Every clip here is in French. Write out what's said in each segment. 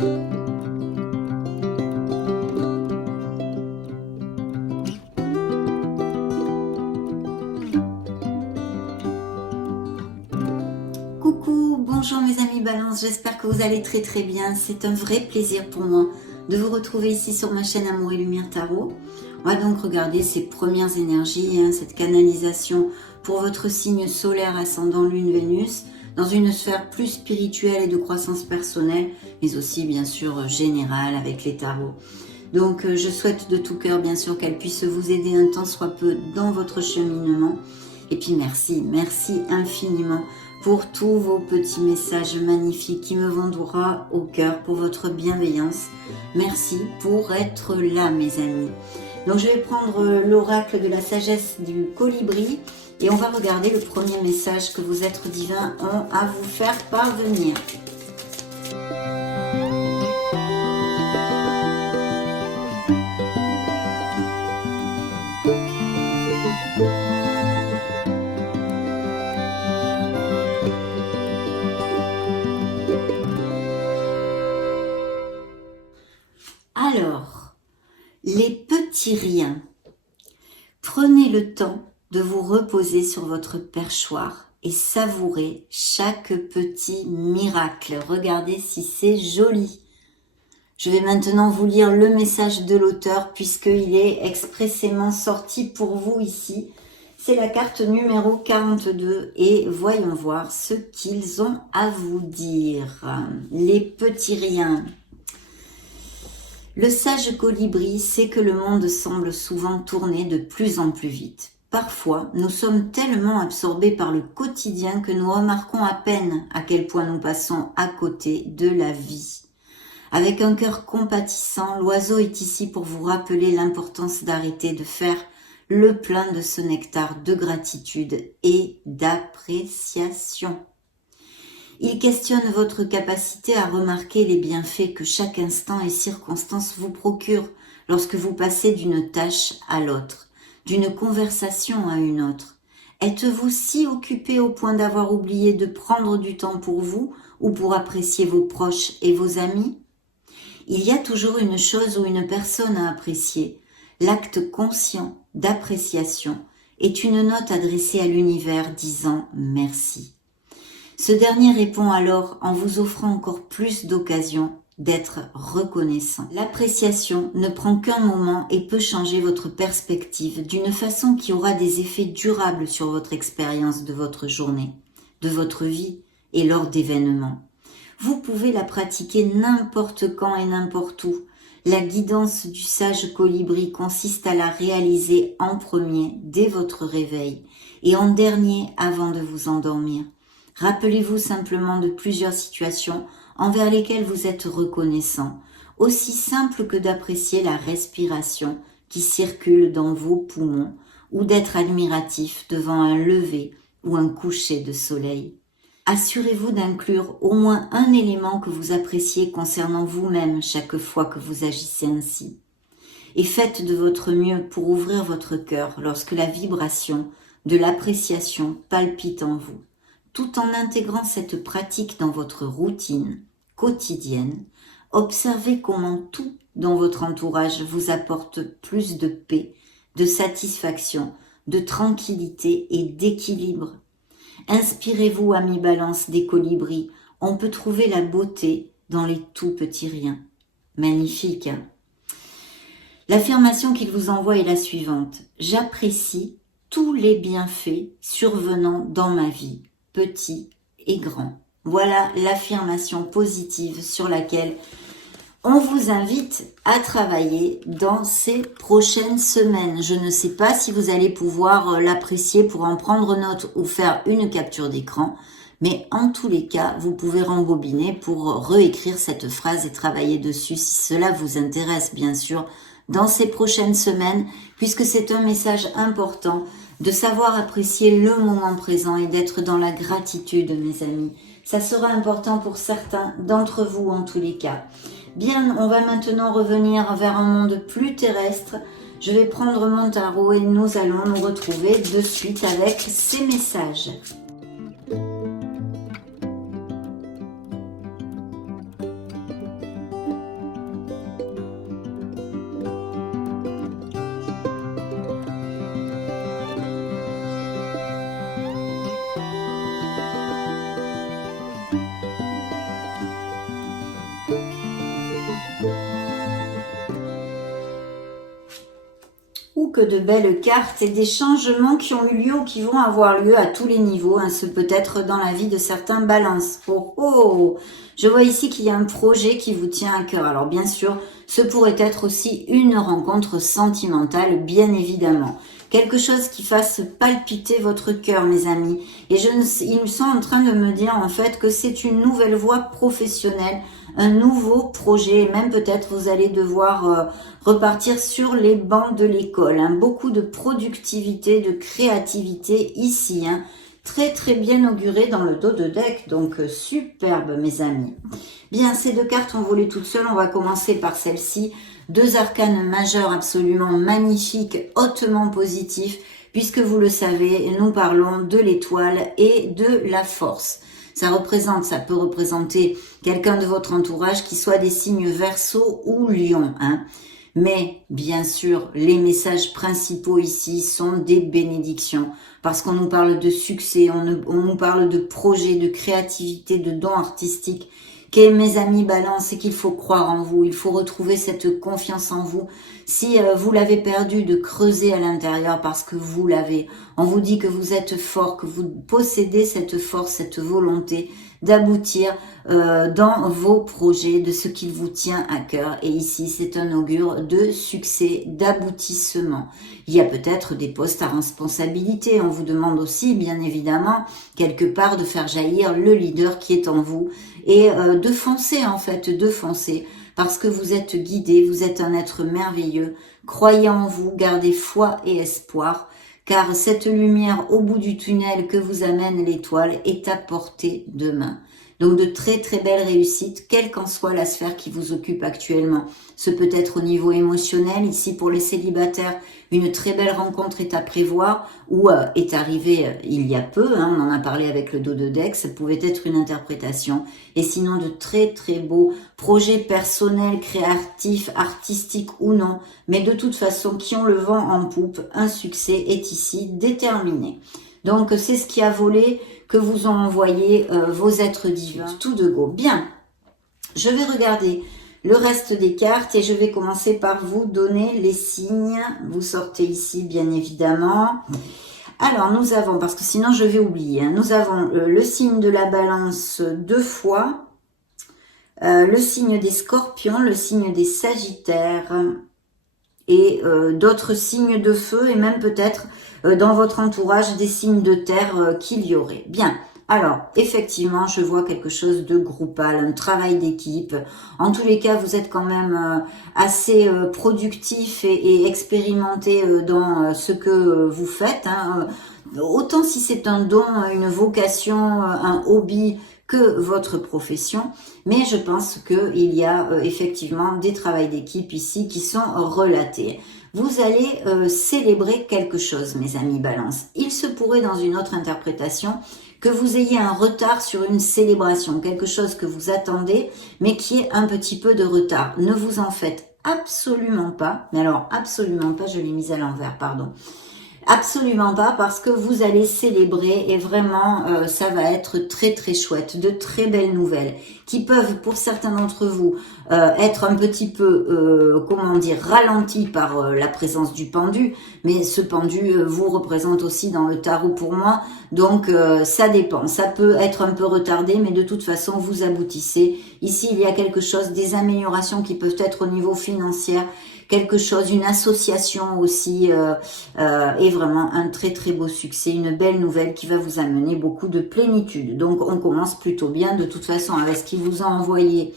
Coucou, bonjour mes amis Balance, j'espère que vous allez très bien. C'est un vrai plaisir pour moi de vous retrouver ici sur ma chaîne Amour et Lumière Tarot. On va donc regarder ces premières énergies, cette canalisation pour votre signe solaire ascendant Lune Vénus, dans une sphère plus spirituelle et de croissance personnelle, mais aussi bien sûr générale avec les tarots. Donc je souhaite de tout cœur bien sûr qu'elle puisse vous aider un tant soit peu dans votre cheminement. Et puis merci infiniment pour tous vos petits messages magnifiques qui me vont droit au cœur, pour votre bienveillance. Merci pour être là mes amis. Donc je vais prendre l'oracle de la sagesse du colibri et on va regarder le premier message que vos êtres divins ont à vous faire parvenir. Alors, les petits riens. Prenez le temps de vous reposer sur votre perchoir et savourer chaque petit miracle. Regardez si c'est joli. Je vais maintenant vous lire le message de l'auteur puisqu'il est expressément sorti pour vous ici. C'est la carte numéro 42 et voyons voir ce qu'ils ont à vous dire. Les petits riens. Le sage colibri sait que le monde semble souvent tourner de plus en plus vite. Parfois, nous sommes tellement absorbés par le quotidien que nous remarquons à peine à quel point nous passons à côté de la vie. Avec un cœur compatissant, l'oiseau est ici pour vous rappeler l'importance d'arrêter de faire le plein de ce nectar de gratitude et d'appréciation. Il questionne votre capacité à remarquer les bienfaits que chaque instant et circonstance vous procure lorsque vous passez d'une tâche à l'autre, d'une conversation à une autre. Êtes-vous si occupé au point d'avoir oublié de prendre du temps pour vous ou pour apprécier vos proches et vos amis? Il y a toujours une chose ou une personne à apprécier. L'acte conscient d'appréciation est une note adressée à l'univers disant merci. Ce dernier répond alors en vous offrant encore plus d'occasions d'être reconnaissant. L'appréciation ne prend qu'un moment et peut changer votre perspective d'une façon qui aura des effets durables sur votre expérience de votre journée, de votre vie et lors d'événements. Vous pouvez la pratiquer n'importe quand et n'importe où. La guidance du sage colibri consiste à la réaliser en premier dès votre réveil et en dernier avant de vous endormir. Rappelez-vous simplement de plusieurs situations envers lesquelles vous êtes reconnaissant, aussi simple que d'apprécier la respiration qui circule dans vos poumons ou d'être admiratif devant un lever ou un coucher de soleil. Assurez-vous d'inclure au moins un élément que vous appréciez concernant vous-même chaque fois que vous agissez ainsi. Et faites de votre mieux pour ouvrir votre cœur lorsque la vibration de l'appréciation palpite en vous. Tout en intégrant cette pratique dans votre routine quotidienne, observez comment tout dans votre entourage vous apporte plus de paix, de satisfaction, de tranquillité et d'équilibre. Inspirez-vous, amis Balance, des colibris, on peut trouver la beauté dans les tout petits riens. Magnifique, hein? L'affirmation qu'il vous envoie est la suivante. J'apprécie tous les bienfaits survenant dans ma vie, petits et grands. Voilà l'affirmation positive sur laquelle on vous invite à travailler dans ces prochaines semaines. Je ne sais pas si vous allez pouvoir l'apprécier pour en prendre note ou faire une capture d'écran, mais en tous les cas, vous pouvez rembobiner pour réécrire cette phrase et travailler dessus si cela vous intéresse, bien sûr, dans ces prochaines semaines, puisque c'est un message important de savoir apprécier le moment présent et d'être dans la gratitude, mes amis. Ça sera important pour certains d'entre vous en tous les cas. Bien, on va maintenant revenir vers un monde plus terrestre. Je vais prendre mon tarot et nous allons nous retrouver de suite avec ces messages. que de belles cartes et des changements qui ont eu lieu ou qui vont avoir lieu à tous les niveaux. Hein, ce peut être dans la vie de certains balances. Oh, oh. Je vois ici qu'il y a un projet qui vous tient à cœur. Alors bien sûr, ce pourrait être aussi une rencontre sentimentale, bien évidemment. Quelque chose qui fasse palpiter votre cœur, mes amis. Et ils sont en train de me dire en fait que c'est une nouvelle voie professionnelle, un nouveau projet. Même peut-être vous allez devoir repartir sur les bancs de l'école. Hein. Beaucoup de productivité, de créativité ici. Hein. Très très bien auguré dans le dos de deck, donc superbe mes amis. Bien, ces deux cartes ont volé toutes seules, on va commencer par celle-ci. Deux arcanes majeurs absolument magnifiques, hautement positifs, puisque vous le savez, nous parlons de l'étoile et de la force. Ça peut représenter quelqu'un de votre entourage qui soit des signes Verseau ou Lion, hein. Mais, bien sûr, les messages principaux ici sont des bénédictions. Parce qu'on nous parle de succès, on nous parle de projets, de créativité, de dons artistiques. Mes amis Balance, c'est qu'il faut croire en vous. Il faut retrouver cette confiance en vous. Si vous l'avez perdu, de creuser à l'intérieur parce que vous l'avez. On vous dit que vous êtes fort, que vous possédez cette force, cette volonté d'aboutir dans vos projets, de ce qui vous tient à cœur. Et ici, c'est un augure de succès, d'aboutissement. Il y a peut-être des postes à responsabilité. On vous demande aussi, bien évidemment, quelque part de faire jaillir le leader qui est en vous et de foncer en fait, de foncer. Parce que vous êtes guidé, vous êtes un être merveilleux. Croyez en vous, gardez foi et espoir. Car cette lumière au bout du tunnel que vous amène l'étoile est à portée de main. Donc de très très belles réussites, quelle qu'en soit la sphère qui vous occupe actuellement. Ce peut être au niveau émotionnel, ici pour les célibataires, une très belle rencontre est à prévoir ou est arrivée il y a peu, hein, on en a parlé avec le dos de deck, ça pouvait être une interprétation. Et sinon de très très beaux projets personnels, créatifs, artistiques ou non, mais de toute façon qui ont le vent en poupe, un succès est ici déterminé. Donc c'est ce qui a volé que vous ont envoyé vos êtres divins, tout de go. Bien, je vais regarder le reste des cartes et je vais commencer par vous donner les signes. Vous sortez ici bien évidemment. Alors nous avons, parce que sinon je vais oublier, hein, nous avons le signe de la balance deux fois, le signe des scorpions, le signe des sagittaires et d'autres signes de feu et même peut-être dans votre entourage des signes de terre qu'il y aurait. Bien, alors effectivement je vois quelque chose de groupal, un travail d'équipe. En tous les cas vous êtes quand même assez productif et expérimenté dans ce que vous faites. Hein. Autant si c'est un don, une vocation, un hobby que votre profession, mais je pense qu'il y a effectivement des travails d'équipe ici qui sont relatés. Vous allez célébrer quelque chose, mes amis Balance. Il se pourrait dans une autre interprétation que vous ayez un retard sur une célébration, quelque chose que vous attendez, mais qui est un petit peu de retard. Ne vous en faites absolument pas, mais alors absolument pas, je l'ai mise à l'envers, pardon. Absolument pas, parce que vous allez célébrer et vraiment ça va être très très chouette, de très belles nouvelles qui peuvent pour certains d'entre vous être un petit peu comment dire ralentis par la présence du pendu, mais ce pendu vous représente aussi dans le tarot pour moi, donc ça dépend, ça peut être un peu retardé, mais de toute façon vous aboutissez. Ici il y a quelque chose, des améliorations qui peuvent être au niveau financier, quelque chose, une association aussi, et vraiment un très très beau succès, une belle nouvelle qui va vous amener beaucoup de plénitude. Donc on commence plutôt bien, de toute façon avec ce qu'ils vous ont envoyé.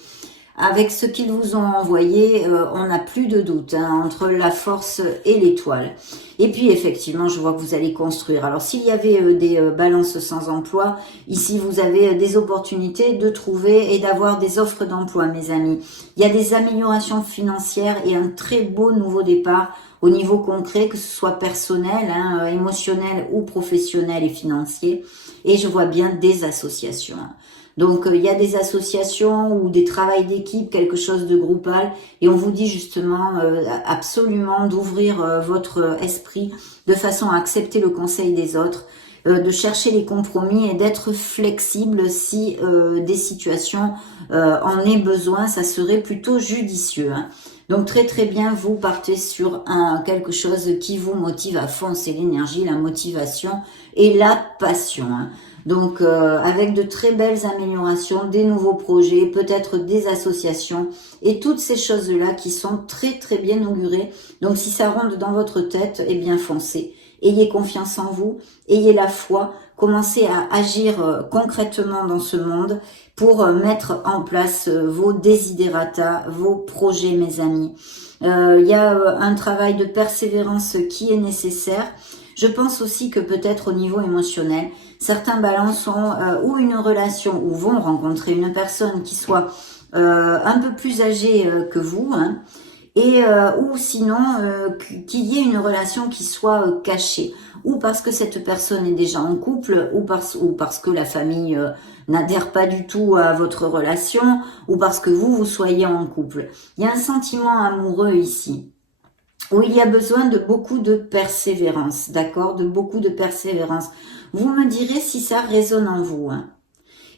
Avec ce qu'ils vous ont envoyé, on n'a plus de doute hein, entre la force et l'étoile. Et puis effectivement, je vois que vous allez construire. Alors s'il y avait des balances sans emploi, ici vous avez des opportunités de trouver et d'avoir des offres d'emploi, mes amis. Il y a des améliorations financières et un très beau nouveau départ au niveau concret, que ce soit personnel, hein, émotionnel ou professionnel et financier. Et je vois bien des associations. Donc, il y a des associations ou des travails d'équipe, quelque chose de groupal. Et on vous dit justement absolument d'ouvrir votre esprit de façon à accepter le conseil des autres. de chercher les compromis et d'être flexible si des situations en aient besoin, ça serait plutôt judicieux. Hein. Donc très très bien, vous partez sur quelque chose qui vous motive à fond, c'est l'énergie, la motivation et la passion. Hein. Donc avec de très belles améliorations, des nouveaux projets, peut-être des associations et toutes ces choses-là qui sont très très bien augurées. Donc si ça ronde dans votre tête, eh bien foncez. Ayez confiance en vous, ayez la foi, commencez à agir concrètement dans ce monde pour mettre en place vos desiderata, vos projets, mes amis. Il y a un travail de persévérance qui est nécessaire. Je pense aussi que peut-être au niveau émotionnel, certains balances ont ou une relation ou vont rencontrer une personne qui soit un peu plus âgée que vous, hein, et ou sinon qu'il y ait une relation qui soit cachée, ou parce que cette personne est déjà en couple, ou parce que la famille n'adhère pas du tout à votre relation, ou parce que vous soyez en couple. Il y a un sentiment amoureux ici, où il y a besoin de beaucoup de persévérance, d'accord, de beaucoup de persévérance. Vous me direz si ça résonne en vous, hein.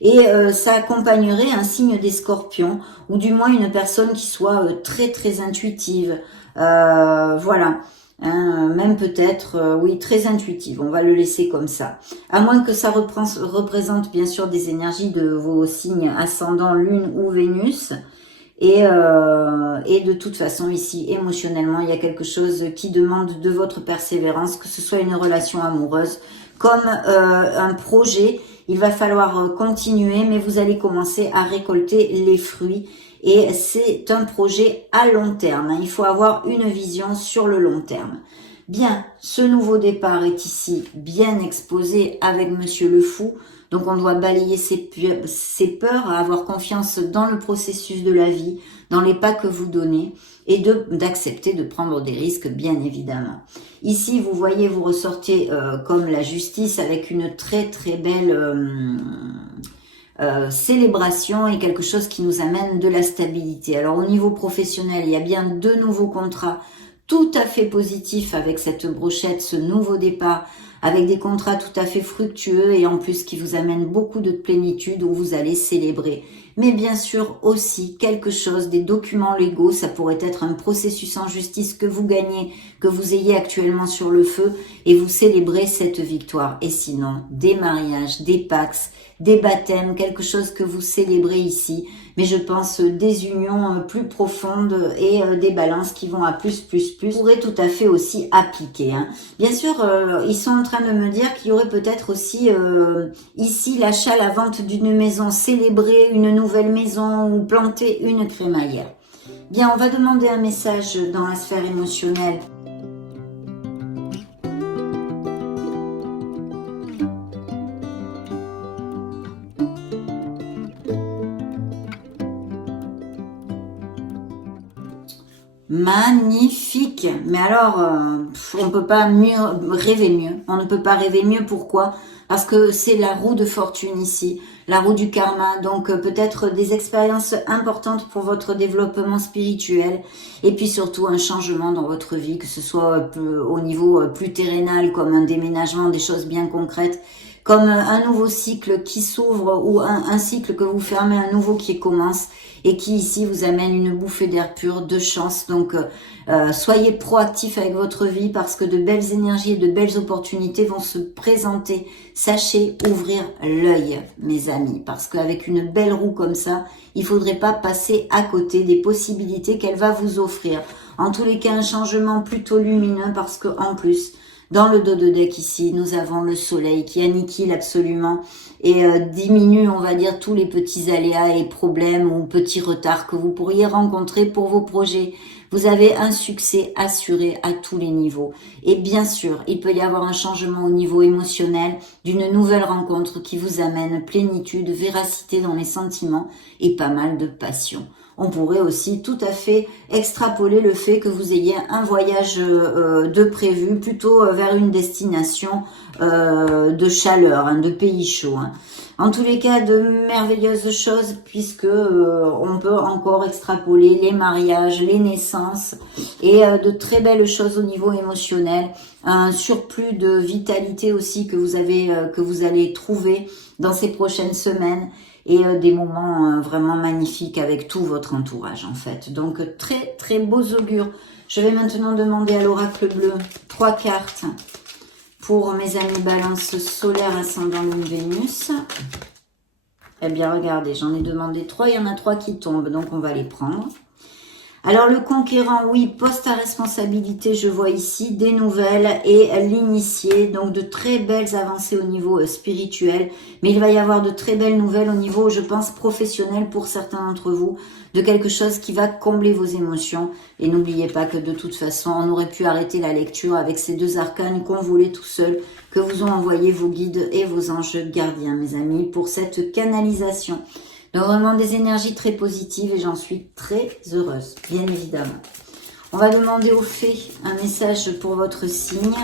Et ça accompagnerait un signe des scorpions, ou du moins une personne qui soit très très intuitive, voilà, hein, même peut-être, oui, très intuitive, on va le laisser comme ça. À moins que ça représente bien sûr des énergies de vos signes ascendant Lune ou Vénus, et de toute façon ici, émotionnellement, il y a quelque chose qui demande de votre persévérance, que ce soit une relation amoureuse, comme un projet. Il va falloir continuer, mais vous allez commencer à récolter les fruits. Et c'est un projet à long terme. Il faut avoir une vision sur le long terme. Bien, ce nouveau départ est ici bien exposé avec Monsieur le Fou. Donc on doit balayer ses peurs, avoir confiance dans le processus de la vie, dans les pas que vous donnez, et d'accepter de prendre des risques, bien évidemment. Ici, vous voyez, vous ressortez comme la justice avec une très très belle célébration et quelque chose qui nous amène de la stabilité. Alors au niveau professionnel, il y a bien de nouveaux contrats tout à fait positifs avec cette brochette, ce nouveau départ, avec des contrats tout à fait fructueux et en plus qui vous amènent beaucoup de plénitude où vous allez célébrer. Mais bien sûr aussi quelque chose, des documents légaux, ça pourrait être un processus en justice que vous gagnez, que vous ayez actuellement sur le feu et vous célébrez cette victoire. Et sinon, des mariages, des pax, des baptêmes, quelque chose que vous célébrez ici, mais je pense des unions plus profondes et des balances qui vont à plus, pourraient tout à fait aussi appliquer. Hein. Bien sûr, ils sont en train de me dire qu'il y aurait peut-être aussi ici l'achat, la vente d'une maison, célébrer une nouvelle maison ou planter une crémaillère. Bien, on va demander un message dans la sphère émotionnelle. Magnifique. Mais alors, on peut pas rêver mieux. On ne peut pas rêver mieux. Pourquoi? Parce que c'est la roue de fortune ici, la roue du karma. Donc peut-être des expériences importantes pour votre développement spirituel. Et puis surtout un changement dans votre vie, que ce soit au niveau plus terrénal, comme un déménagement, des choses bien concrètes, comme un nouveau cycle qui s'ouvre ou un cycle que vous fermez, un nouveau qui commence et qui ici vous amène une bouffée d'air pur, de chance. Donc soyez proactif avec votre vie parce que de belles énergies et de belles opportunités vont se présenter. Sachez ouvrir l'œil, mes amis, parce qu'avec une belle roue comme ça, il faudrait pas passer à côté des possibilités qu'elle va vous offrir. En tous les cas, un changement plutôt lumineux parce que en plus, dans le dos de deck ici, nous avons le soleil qui anniquile absolument et diminue, on va dire, tous les petits aléas et problèmes ou petits retards que vous pourriez rencontrer pour vos projets. Vous avez un succès assuré à tous les niveaux. Et bien sûr, il peut y avoir un changement au niveau émotionnel, d'une nouvelle rencontre qui vous amène plénitude, véracité dans les sentiments et pas mal de passion. on pourrait aussi tout à fait extrapoler le fait que vous ayez un voyage de prévu, plutôt vers une destination de chaleur, hein, de pays chaud. Hein. En tous les cas, de merveilleuses choses, puisque on peut encore extrapoler les mariages, les naissances, et de très belles choses au niveau émotionnel. Un surplus de vitalité aussi que vous allez trouver dans ces prochaines semaines, et des moments vraiment magnifiques avec tout votre entourage en fait. Donc très très beaux augures. Je vais maintenant demander à l'oracle bleu 3 cartes pour mes amis balance solaire, ascendant lune Vénus. Eh bien regardez, j'en ai demandé 3, il y en a 3 qui tombent, donc on va les prendre. Alors le conquérant, oui, poste à responsabilité, je vois ici des nouvelles et l'initié, donc de très belles avancées au niveau spirituel, mais il va y avoir de très belles nouvelles au niveau, je pense, professionnel pour certains d'entre vous, de quelque chose qui va combler vos émotions. Et n'oubliez pas que de toute façon, on aurait pu arrêter la lecture avec ces 2 arcanes qu'on voulait tout seul, que vous ont envoyé vos guides et vos anges gardiens, mes amis, pour cette canalisation. Donc vraiment des énergies très positives et j'en suis très heureuse, bien évidemment. On va demander aux fées un message pour votre signe.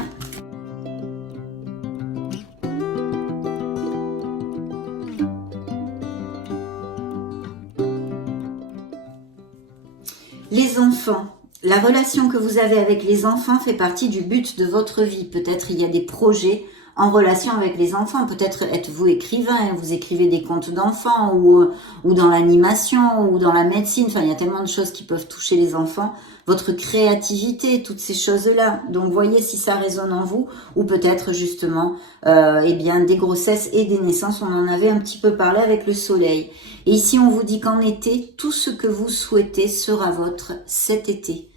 Les enfants. La relation que vous avez avec les enfants fait partie du but de votre vie. Peut-être il y a des projets en relation avec les enfants. Peut-être êtes-vous écrivain, vous écrivez des contes d'enfants ou dans l'animation ou dans la médecine. Enfin, il y a tellement de choses qui peuvent toucher les enfants. Votre créativité, toutes ces choses-là. Donc, voyez si ça résonne en vous ou peut-être justement eh bien, des grossesses et des naissances. On en avait un petit peu parlé avec le soleil. Et ici, on vous dit qu'en été, tout ce que vous souhaitez sera vôtre cet été.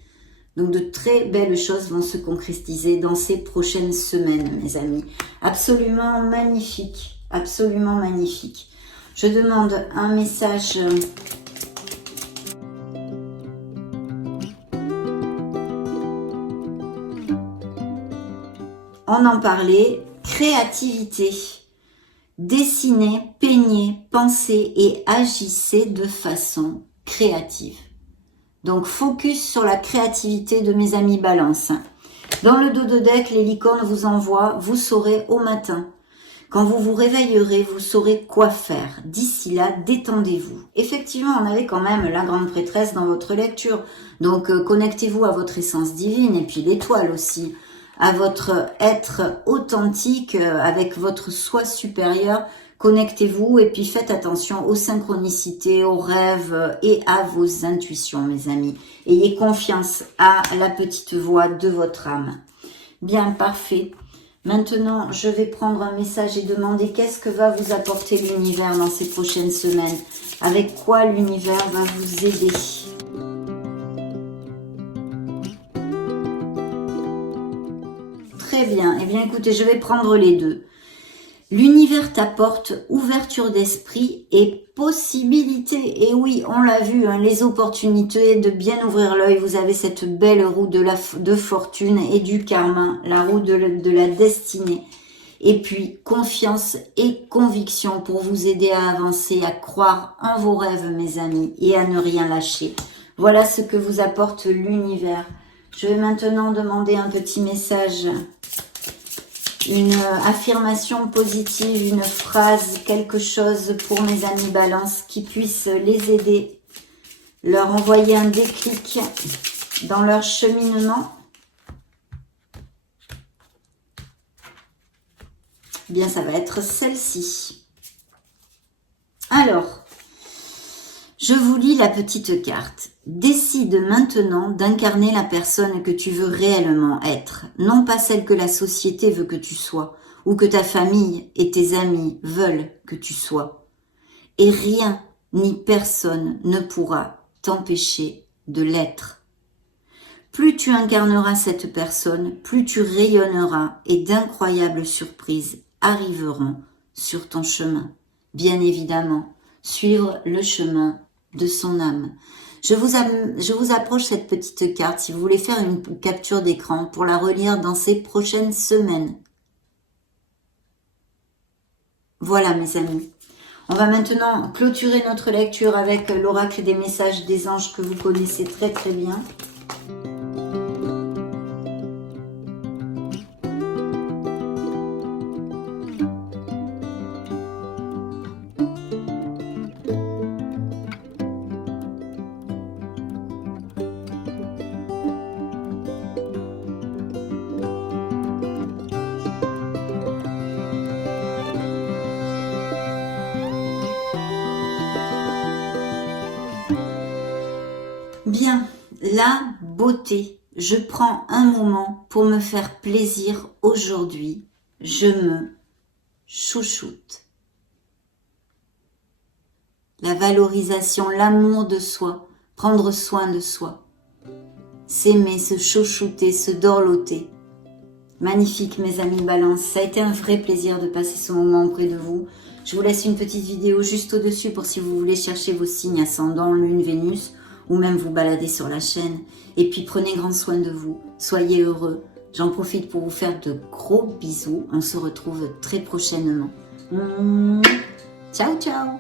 Donc de très belles choses vont se concrétiser dans ces prochaines semaines, mes amis. Absolument magnifique, absolument magnifique. Je demande un message on en parlait, créativité. Dessinez, peignez, pensez et agissez de façon créative. Donc, focus sur la créativité de mes amis balance. Dans le dos de deck, les licornes vous envoient, vous saurez au matin. Quand vous vous réveillerez, vous saurez quoi faire. D'ici là, détendez-vous. Effectivement, on avait quand même la grande prêtresse dans votre lecture. Donc, connectez-vous à votre essence divine et puis l'étoile aussi. À votre être authentique avec votre soi supérieur. Connectez-vous et puis faites attention aux synchronicités, aux rêves et à vos intuitions, mes amis. Ayez confiance à la petite voix de votre âme. Bien, parfait. Maintenant, je vais prendre un message et demander qu'est-ce que va vous apporter l'univers dans ces prochaines semaines. Avec quoi l'univers va vous aider? Très bien. Eh bien, écoutez, je vais prendre les deux. L'univers t'apporte ouverture d'esprit et possibilité. Et oui, on l'a vu, hein, les opportunités de bien ouvrir l'œil. Vous avez cette belle roue de fortune et du karma, la roue de la destinée. Et puis, confiance et conviction pour vous aider à avancer, à croire en vos rêves, mes amis, et à ne rien lâcher. Voilà ce que vous apporte l'univers. Je vais maintenant demander un petit message. Une affirmation positive, une phrase, quelque chose pour mes amis balance qui puisse les aider, leur envoyer un déclic dans leur cheminement. Bien, ça va être celle-ci. Alors, je vous lis la petite carte. Décide maintenant d'incarner la personne que tu veux réellement être, non pas celle que la société veut que tu sois, ou que ta famille et tes amis veulent que tu sois. Et rien ni personne ne pourra t'empêcher de l'être. Plus tu incarneras cette personne, plus tu rayonneras et d'incroyables surprises arriveront sur ton chemin. Bien évidemment, suivre le chemin de son âme. Je vous approche cette petite carte si vous voulez faire une capture d'écran pour la relire dans ces prochaines semaines. Voilà mes amis, On va maintenant clôturer notre lecture avec l'oracle des messages des anges que vous connaissez très très bien. Bien, la beauté. Je prends un moment pour me faire plaisir aujourd'hui. Je me chouchoute. La valorisation, l'amour de soi, prendre soin de soi. S'aimer, se chouchouter, se dorloter. Magnifique mes amis Balance, ça a été un vrai plaisir de passer ce moment auprès de vous. Je vous laisse une petite vidéo juste au-dessus pour si vous voulez chercher vos signes ascendant, lune, Vénus, ou même vous balader sur la chaîne. Et puis prenez grand soin de vous, soyez heureux. J'en profite pour vous faire de gros bisous. On se retrouve très prochainement. Ciao, ciao.